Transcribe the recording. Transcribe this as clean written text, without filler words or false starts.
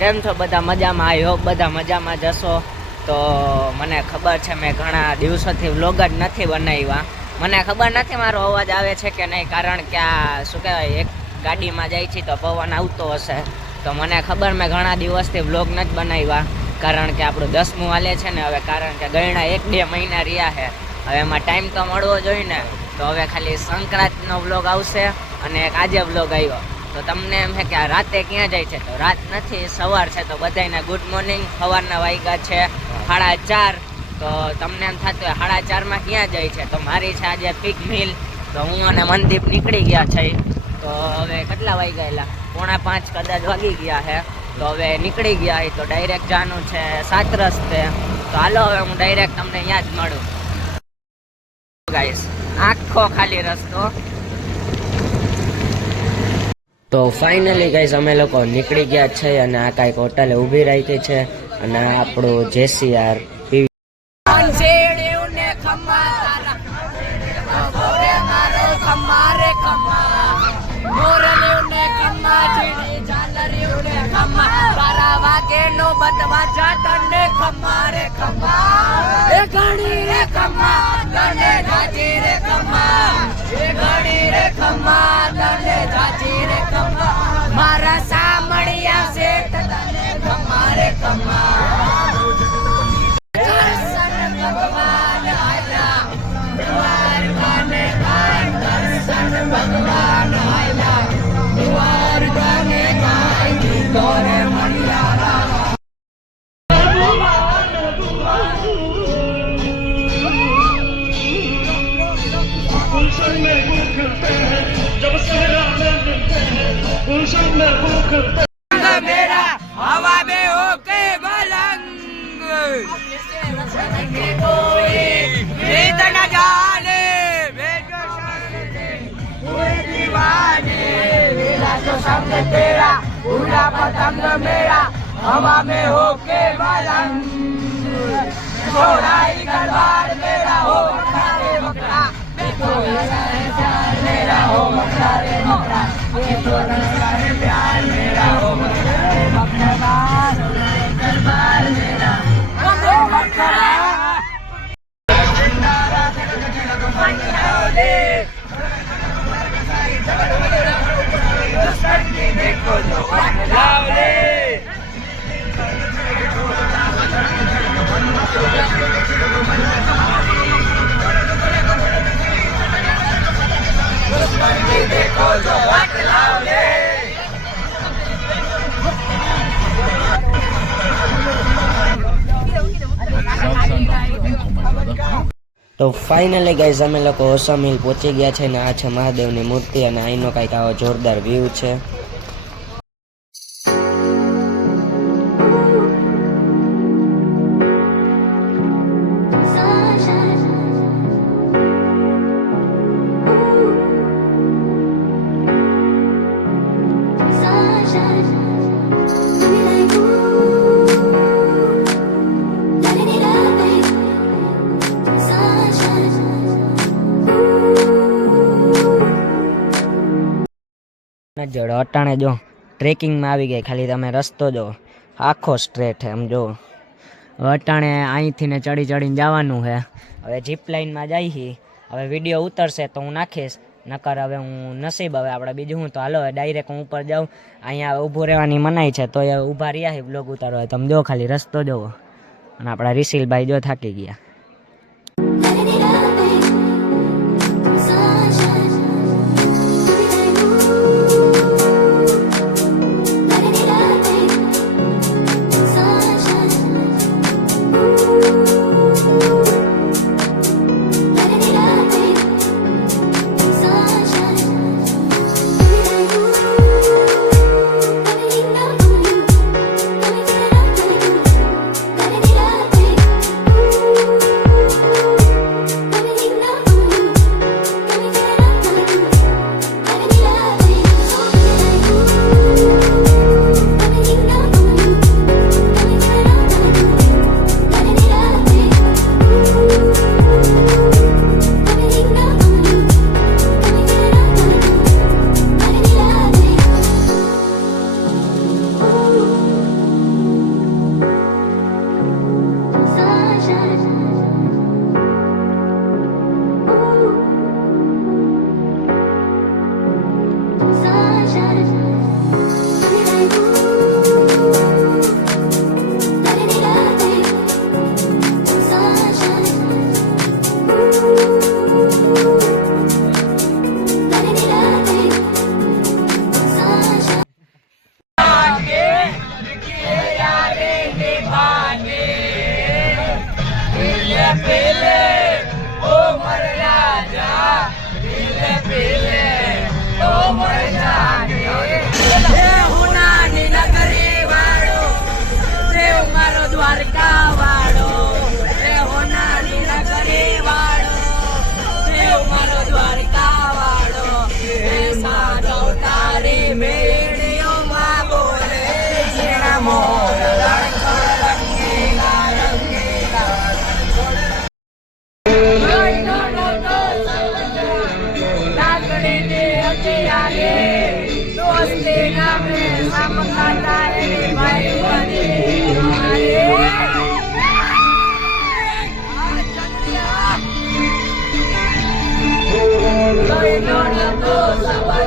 કેમ છો બધા? મજામાં? આઈ હોપ બધા મજામાં જશો. તો મને ખબર છે મેં ઘણા દિવસોથી વ્લોગ જ નથી બનાવ્યા. મને ખબર નથી મારો અવાજ આવે છે કે નહીં, કારણ કે આ શું કહેવાય, એક ગાડીમાં જાય છે તો પવન આવતો હશે. તો મને ખબર મેં ઘણા દિવસથી વ્લોગ નથી બનાવ્યા, કારણ કે આપણું 10મું હાલે છે ને હવે, કારણ કે ગયણા 1-2 મહિના રહ્યા છે. હવે એમાં ટાઈમ તો મળવો જોઈએ ને. તો હવે ખાલી સંક્રાંતનો વ્લોગ આવશે અને એક આજે વ્લોગ આવ્યો. તો તમને એમ છે કે આ રાતે ક્યાં જાય છે, તો રાત નથી, સવાર છે. તો બધાને ગુડ મોર્નિંગ. સવારના વાગ્યા છે 4:30. તો તમને એમ થતું હોય 4:30માં ક્યાં જાય છે, તો મારી છે આજે પિક મિલ. તો હું અને મનદીપ નીકળી ગયા છે. તો હવે કેટલા વાગ્યા? 4:45 કદાચ વાગી ગયા છે. તો હવે નીકળી ગયા છે. તો ડાયરેક્ટ જવાનું છે 7 રસ્તે. તો હાલો હવે હું ડાયરેક્ટ તમને અહીંયા જ મળું ગાઈસ. આખો ખાલી રસ્તો. તો ફાઇનલી ગાઈસ અમે લોકો નીકળી ગયા છે અને આ કાંઈક હોટલે ઊભી રાખી છે અને આપણું જેસીઆર મારા સામળિયા શેઠ તને ખમારે ખમા દર્શન ભગવાન આયા દ્વારકાને ગાય દર્શન ભગવાન આયા દ્વારકાને ગાય ગોરે મણિયારા मेरा हवा में होके मलंग रीत न जाने हुए दीवाने मेरा तो संग तेरा पूरा पतंग मेरा हवा में होके मलंग छोड़ाई गलबार मेरा हो मकड़ा रे मकड़ा मेरा हो मकड़ा रे मकड़ा प्यार मेरा हो मकड़ा रे मकड़ा दरबार मेरा हो मकड़ा देखो जो लावले देखो जो वाट लावले તો ફાઇનલી ગાઈઝ અમે લોકો ઓસમ હિલ પહોંચી ગયા છે ને આ છે મહાદેવની મૂર્તિ અને અહીંનો કંઈક આવો જોરદાર વ્યૂ છે. અટાણે જો ટ્રેકિંગમાં આવી ગઈ, ખાલી તમે રસ્તો જો આખો સ્ટ્રેટ છે એમ જો. અટાણે અહીંથી ને ચડીને જવાનું છે. હવે જીપ લાઇનમાં જઈએ. હવે વિડીયો ઉતરશે તો હું નાખીશ, નકર હવે હું નસીબ હવે આપણે બીજું હું. તો હાલો હવે ડાયરેક્ટ હું ઉપર જાઉં. અહીંયા ઊભું રહેવાની મનાઈ છે તો એ ઊભા રહ્યા છે બ્લોગ ઉતારવા. તમે જો ખાલી રસ્તો જોવો. અને આપણા રિશિલભાઈ જો થાકી ગયા. મોર રણછોડ રંગીલા રંગીલા લોહીનો નહોતો સંબંધ લાકડીની હતી આગે દોસ્તી નામે સમકાતા એની ભાઈ બની લોહીનો નહોતો સંબંધ